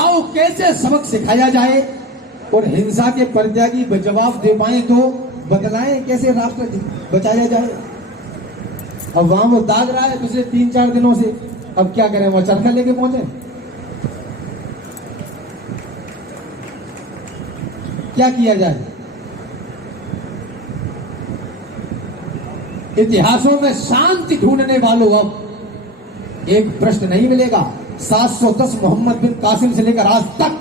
बताओ कैसे सबक सिखाया जाए और हिंसा के परित्यागी जवाब दे पाए तो बतलाएं कैसे राष्ट्र बचाया जाए। अब वहां वो दाग रहा है पिछले 3-4 दिनों से, अब क्या करें, वो चरखा लेके पहुंचे, क्या किया जाए। इतिहासों में शांति ढूंढने वालों अब एक प्रश्न नहीं मिलेगा। 710 मोहम्मद बिन कासिम से लेकर आज तक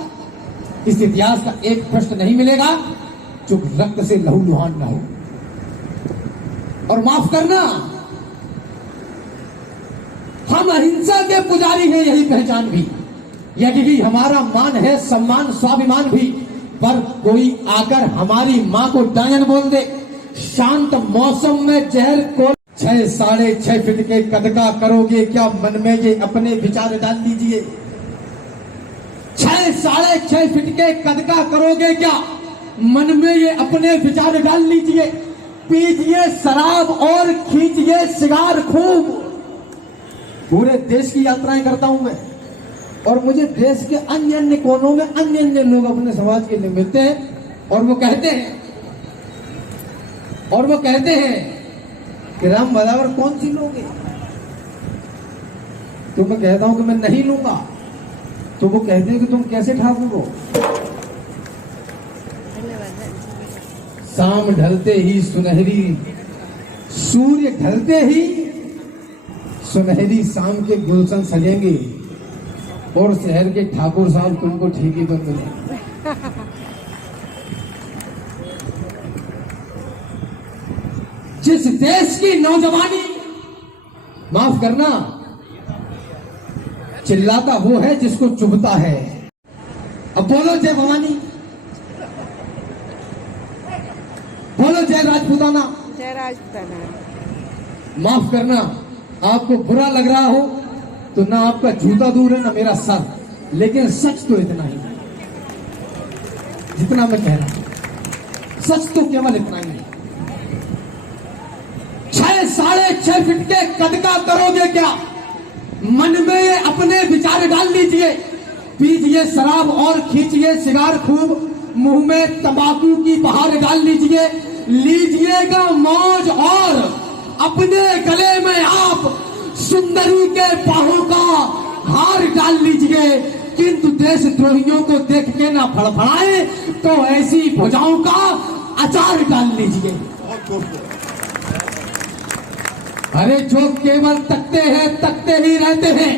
इस इतिहास का एक प्रश्न नहीं मिलेगा जो रक्त से लहूलुहान ना हो। और माफ करना, हम अहिंसा के पुजारी हैं, यही पहचान भी, यही हमारा मान है, सम्मान स्वाभिमान भी। पर कोई आकर हमारी मां को डायन बोल दे, शांत मौसम में जहर को 6-6.5 फीट के कद का करोगे क्या, मन में ये अपने विचार डाल लीजिए। 6-6.5 फीट के कद का करोगे क्या, मन में ये अपने विचार डाल लीजिए। पीजिए शराब और खींचिए सिगार खूब। पूरे देश की यात्राएं करता हूं मैं, और मुझे देश के अन्य अन्य कोनों में अन्य अन्य लोग अपने समाज के लिए मिलते हैं और वो कहते हैं कि राम बराबर कौन सी लोगे। तो मैं कहता हूं कि मैं नहीं लूंगा, तो वो कहते हैं कि तुम कैसे ठाकुर हो। शाम ढलते ही सुनहरी, सूर्य ढलते ही सुनहरी शाम के गुलशन सजेंगे और शहर के ठाकुर साहब तुमको ठीक ही बंद मिलेंगे। जिस देश की नौजवानी, माफ करना, चिल्लाता वो है जिसको चुभता है। अब बोलो जय भवानी, बोलो जय राजपूताना। जय राजपूताना। माफ करना, आपको बुरा लग रहा हो तो ना आपका जूता दूर है ना मेरा सर, लेकिन सच तो इतना ही जितना मैं कह रहा हूं, सच तो केवल इतना ही है। 6-6.5 फीट के कद का करोगे क्या, मन में ये अपने विचार डाल लीजिए। पीजिए शराब और खींचिए सिगार खूब, मुंह में तंबाकू की बहार डाल लीजिए। लीजिएगा मौज और अपने गले में आप सुंदरी के बाहों का हार डाल लीजिए। किंतु देशद्रोहियों को देख के ना फड़फड़ाए तो ऐसी भुजाओं का अचार डाल लीजिए। अरे जो केवल तकते ही रहते हैं,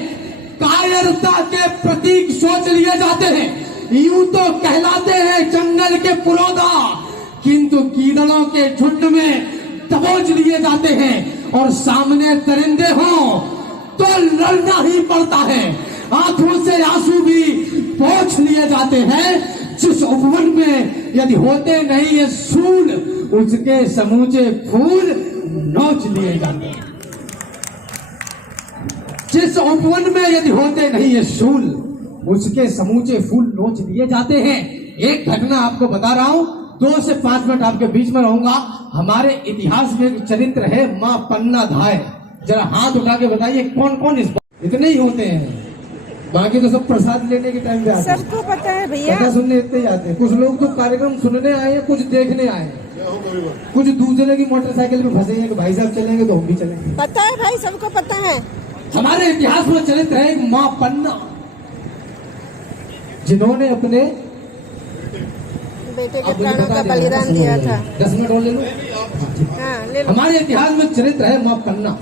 कायरता के प्रतीक सोच लिए जाते हैं, यूं तो कहलाते हैं जंगल के पुरोधा, किंतु गीदड़ों के झुंड में दबोच लिए जाते हैं। और सामने दरिंदे हों तो लड़ना ही पड़ता है, आंखों से आंसू भी पोंछ लिए जाते हैं। जिस उपवन में यदि होते नहीं ये सूल, उसके समूचे फूल नोच लिए जाते हैं। जिस उपवन में यदि होते नहीं ये सूल, उसके समूचे फूल नोच लिए जाते हैं। एक घटना आपको बता रहा हूं, 2 से 5 मिनट आपके बीच में रहूंगा। हमारे इतिहास में एक चरित्र है मां पन्ना धाय। जरा हाथ उठा के बताइए कौन कौन इस बात। इतने ही होते हैं, बाकी तो सब प्रसाद लेने के टाइम पे आते हैं। सबको पता है भैया, कथा सुनने इतने ही आते हैं। कुछ लोग तो कार्यक्रम सुनने आए हैं, कुछ देखने आए हैं, कुछ दूसरे की मोटरसाइकिल में फंसे हैं कि भाई साहब चलेंगे तो हम भी चलेंगे। पता है भाई, सबको पता है। हमारे इतिहास में चरित्र है एक मां पन्ना, जिन्होंने अपने बेटे के प्राणों का बलिदान दिया था। 10 मिनट और ले लो। हाँ, ले लो। हमारे इतिहास में चरित्र है मां पन्ना,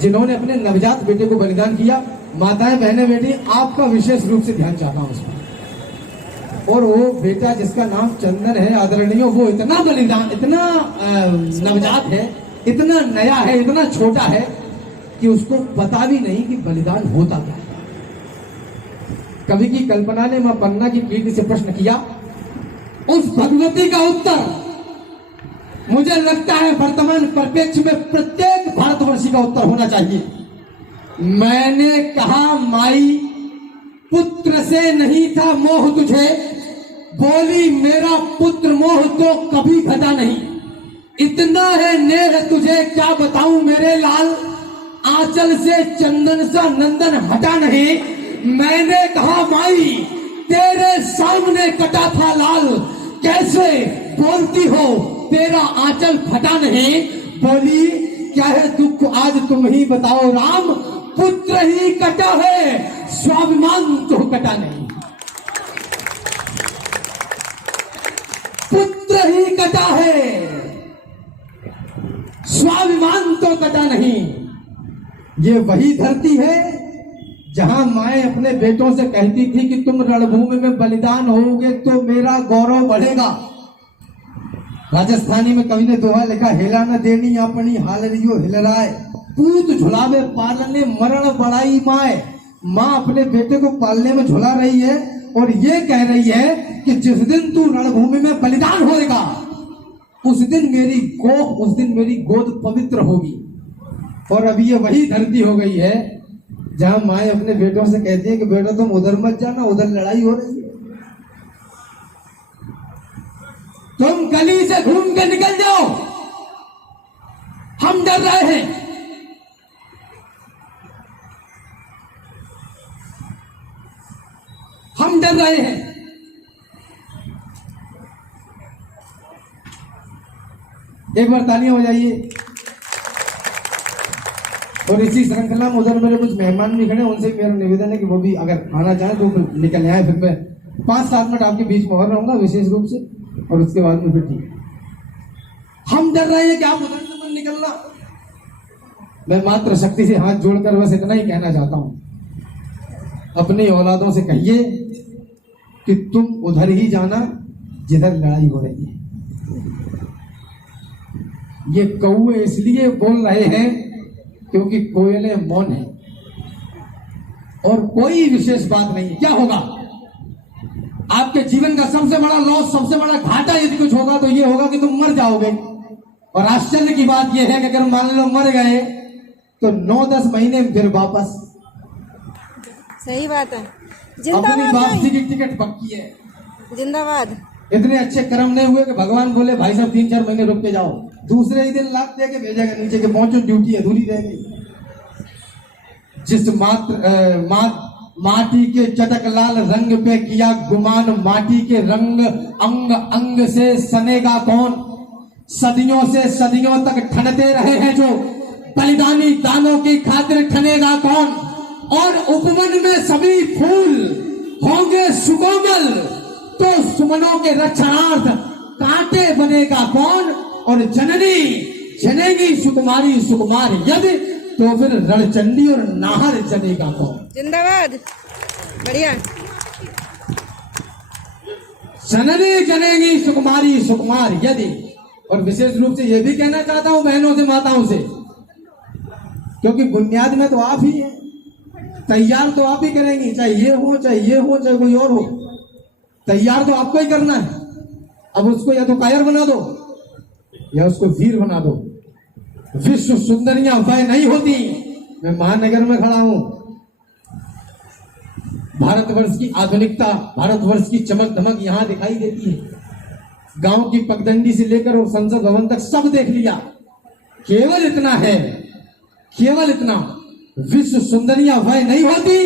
जिन्होंने अपने नवजात बेटे को बलिदान किया। माताएं बहनें बेटी, आपका विशेष रूप से ध्यान चाहता हूं उसमें। और वो बेटा जिसका नाम चंदन है आदरणीय, वो इतना बलिदान, इतना नवजात है, इतना नया है, इतना छोटा है कि उसको पता भी नहीं कि बलिदान होता क्या है। कवि की कल्पना ने मां पन्ना की कीर्ति से प्रश्न किया। उस भगवती का उत्तर मुझे लगता है वर्तमान परिप्रेक्ष्य में प्रत्येक भारतवर्षी का उत्तर होना चाहिए। मैंने कहा माई, पुत्र से नहीं था मोह तुझे, बोली मेरा पुत्र मोह तो कभी घटा नहीं। इतना है नेह तुझे क्या बताऊं मेरे लाल, आंचल से चंदन सा नंदन हटा नहीं। मैंने कहा माई तेरे सामने कटा था लाल, कैसे बोलती हो तेरा आंचल फटा नहीं। बोली क्या है दुख आज तुम ही बताओ राम, पुत्र ही कटा है स्वाभिमान तो कटा नहीं। पुत्र ही कटा है स्वाभिमान तो कटा नहीं। ये वही धरती है जहां माए अपने बेटों से कहती थी कि तुम रणभूमि में बलिदान होगे तो मेरा गौरव बढ़ेगा। राजस्थानी में कवि ने दोहा लिखा, हेला न देनी अपनी हालरियो हिलराए, पूत झुलावे पालने मरण बड़ाई माए। माँ अपने बेटे को पालने में झुला रही है और ये कह रही है कि जिस दिन तू रणभूमि में बलिदान होएगा उस दिन मेरी गोद पवित्र होगी। और अभी ये वही धरती हो गई है जहां माए अपने बेटों से कहती है कि बेटा तुम उधर मत जाना, उधर लड़ाई हो रही है, तुम गली से घूम के निकल जाओ, हम डर रहे हैं। हम डर रहे हैं। एक बार तालियां हो जाइए। और इसी श्रृंखला में उधर मेरे कुछ मेहमान भी खड़े, उनसे मेरा निवेदन है कि वो भी अगर आना चाहे तो निकल आए। फिर मैं 5-7 मिनट आपके बीच में और रहूंगा विशेष रूप से, और उसके बाद में फिर ठीक। हम डर रहे हैं कि आप उधर से मत निकलना। मैं मात्र शक्ति से हाथ जोड़कर बस इतना ही कहना चाहता हूं, अपनी औलादों से कहिए कि तुम उधर ही जाना जिधर लड़ाई हो रही है। ये कौवे इसलिए बोल रहे हैं क्योंकि कोयले मौन है और कोई विशेष बात नहीं। क्या होगा आपके जीवन का सबसे बड़ा लॉस, सबसे बड़ा घाटा यदि कुछ होगा तो ये होगा कि तुम मर जाओगे। और आश्चर्य की बात यह है कि अगर मान लो मर गए तो 9-10 महीने फिर वापस। सही बात है। अपनी जिंदाबाद वापसी की टिकट पक्की है। जिंदाबाद। इतने अच्छे कर्म नहीं हुए कि भगवान बोले भाई साहब 3-4 महीने रुक के जाओ, दूसरे ही दिन लाख दे के भेजेगा नीचे के पहुंचो, ड्यूटी अधूरी रह गई। जिस माटी के चटक लाल रंग पे किया गुमान, माटी के रंग अंग अंग से सनेगा कौन। सदियों से सदियों तक ठनते रहे हैं जो बलिदानी दानों की खातिर ठनेगा कौन। और उपवन में सभी फूल होंगे सुकोमल तो सुमनों के रक्षणार्थ कांटे बनेगा कौन। और जननी जनेगी सुकुमारी सुकुमार यदि तो फिर रणचंडी और नाहर जनेगा कौन। जिंदाबाद। बढ़िया। जननी जनेगी सुकुमारी सुकुमार यदि। और विशेष रूप से यह भी कहना चाहता हूं बहनों से माताओं से, क्योंकि बुनियाद में तो आप ही हैं, तैयार तो आप ही करेंगी, चाहे ये हो चाहे कोई और हो, तैयार तो आपको ही करना है। अब उसको या तो कायर बना दो या उसको वीर बना दो। विश्व सुंदरियां वह नहीं होती। मैं महानगर में खड़ा हूं, भारतवर्ष की आधुनिकता, भारतवर्ष की चमक धमक यहां दिखाई देती है। गांव की पगडंडी से लेकर और संसद भवन तक सब देख लिया। केवल इतना है, केवल इतना, विश्व सुंदरियां वह नहीं होती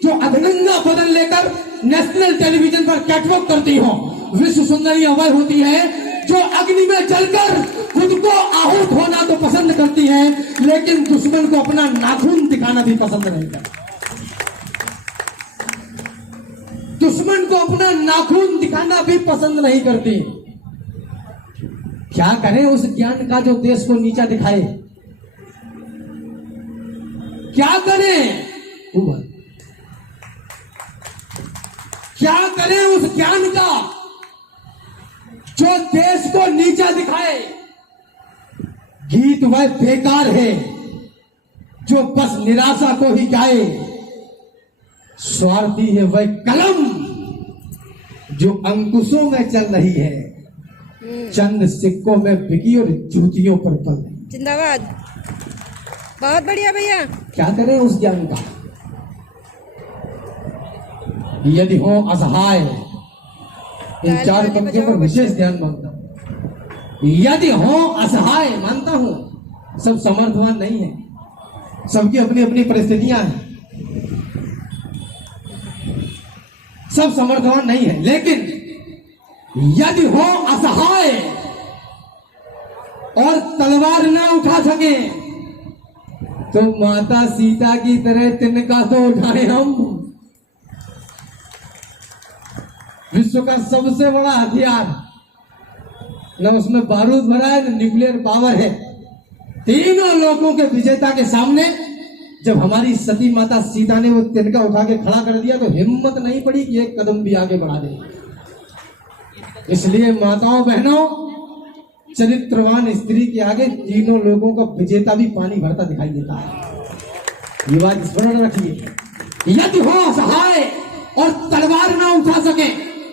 जो अधनंगा बदन लेकर नेशनल टेलीविजन पर कैटवॉक करती हो। विश्व सुंदरियां वह होती है जो अग्नि में जलकर खुद को आहूत होना तो पसंद करती है, लेकिन दुश्मन को अपना नाखून दिखाना भी पसंद नहीं करती। दुश्मन को अपना नाखून दिखाना भी पसंद नहीं करती। क्या करें उस ज्ञान का जो देश को नीचा दिखाए। क्या करें, क्या करें उस ज्ञान का जो देश को नीचा दिखाए। गीत वह बेकार है जो बस निराशा को ही गाए। स्वार्थी है वह कलम जो अंकुशों में चल रही है, चंद सिक्कों में बिकी और जूतियों पर पल रही। जिंदाबाद। बहुत बढ़िया भैया। क्या करें उस ज्ञान का। यदि हो असहाय, इन 4 पंक्तियों पर विशेष ध्यान मांगता हूं। यदि हो असहाय, मानता हूं सब समर्थवान नहीं है, सबकी अपनी अपनी परिस्थितियां हैं। सब समर्थवान नहीं है, लेकिन यदि हो असहाय और तलवार न उठा सके तो माता सीता की तरह तिनका तो उठाए हम। विश्व का सबसे बड़ा हथियार, न उसमें बारूद भरा है न न्यूक्लियर पावर है। तीनों लोगों के विजेता के सामने जब हमारी सती माता सीता ने वो तिनका उठा के खड़ा कर दिया तो हिम्मत नहीं पड़ी कि एक कदम भी आगे बढ़ा दे। इसलिए माताओं बहनों, चरित्रवान स्त्री के आगे तीनों लोगों का विजेता भी पानी भरता दिखाई देता है। ये बात स्मरण रखिए। यदि हो असहाय और तलवार ना उठा सके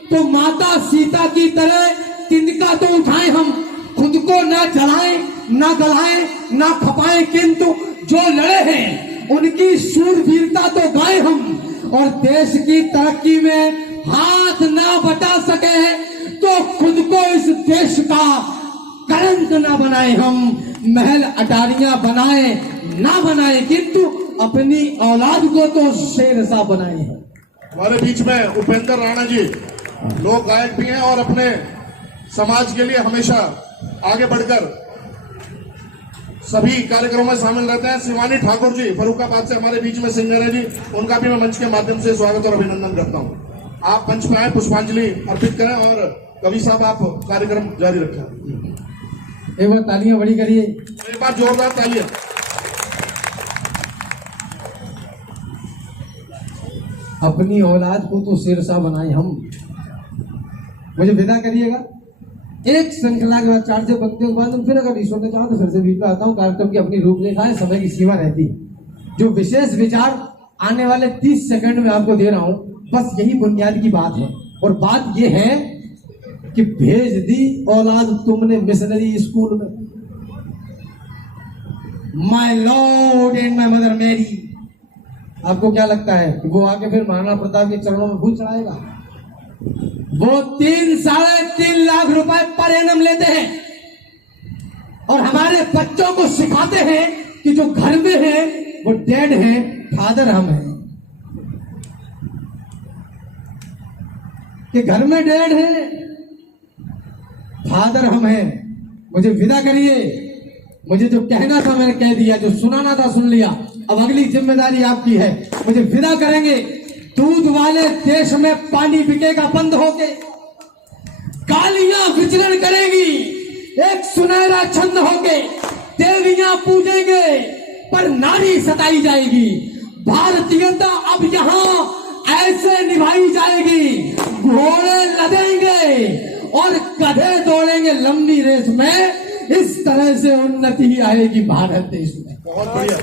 तो माता सीता की तरह तिनका तो उठाएं हम, खुद को ना जलाएं, ना गलाएं, ना खपाएं, किंतु जो लड़े हैं उनकी शूरवीरता तो गाएं हम। और देश की तरक्की में हाथ ना बटा सके तो खुद को इस देश का कलंक ना बनाए हम। महल अटारियां बनाए ना बनाए, किंतु अपनी औलाद को तो शेरशाह बनाए हैं। हमारे बीच में उपेंद्र राणा जी लोक गायक भी हैं और अपने समाज के लिए हमेशा आगे बढ़कर सभी कार्यक्रमों में शामिल रहते हैं। शिवानी ठाकुर जी फरुखाबाद से हमारे बीच में सिंगर है जी, उनका भी मैं मंच के माध्यम से स्वागत और अभिनंदन करता हूं। आप मंच में आए, पुष्पांजलि अर्पित करें और कवि साहब आप कार्यक्रम जारी रखें। एक बार तालियां बड़ी करिए, एक बार जोरदार तालियां। अपनी औलाद को तो शेरशाह बनाए हम। मुझे विदा करिएगा। एक श्रृंखला के बाद 4 से पंक्तियों के बाद फिर अगर ईश्वर ने चाहा तो फिर से बीच में आता हूँ। कार्यक्रम की अपनी रूपरेखा है, समय की सीमा रहती है। जो विशेष विचार आने वाले 30 सेकंड में आपको दे रहा हूँ, बस यही बुनियाद की बात है। और बात यह है कि भेज दी औलाद तुमने मिशनरी स्कूल में। My lord and my mother Mary, आपको क्या लगता है कि वो आके फिर महाराणा प्रताप के चरणों में फूल चढ़ाएगा? वो 3-3.5 लाख रुपए पर एनम लेते हैं और हमारे बच्चों को सिखाते हैं कि जो घर में है वो डैड है, फादर हम हैं। कि घर में डैड है, फादर हम हैं। मुझे विदा करिए। मुझे जो कहना था मैंने कह दिया, जो सुनाना था सुन लिया। अब अगली जिम्मेदारी आपकी है। मुझे विदा करेंगे। दूध वाले देश में पानी बिकेगा बंद होके, कालियां विचरण करेंगी एक सुनहरा छंद होके, देवियां पूजेंगे पर नारी सताई जाएगी। भारतीयता अब यहाँ ऐसे निभाई जाएगी, घोड़े लदेंगे और गधे दौड़ेंगे लंबी रेस में। इस तरह से उन्नति आएगी भारत देश में। बहुत बढ़िया।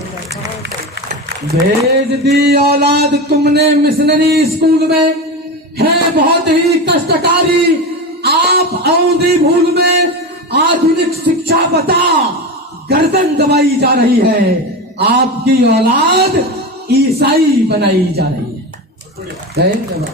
भेज दी औलाद तुमने मिशनरी स्कूल में, है बहुत ही कष्टकारी आप औंधी भूल में। आधुनिक शिक्षा बता गर्दन दबाई जा रही है, आपकी औलाद ईसाई बनाई जा रही है। जय हिंद।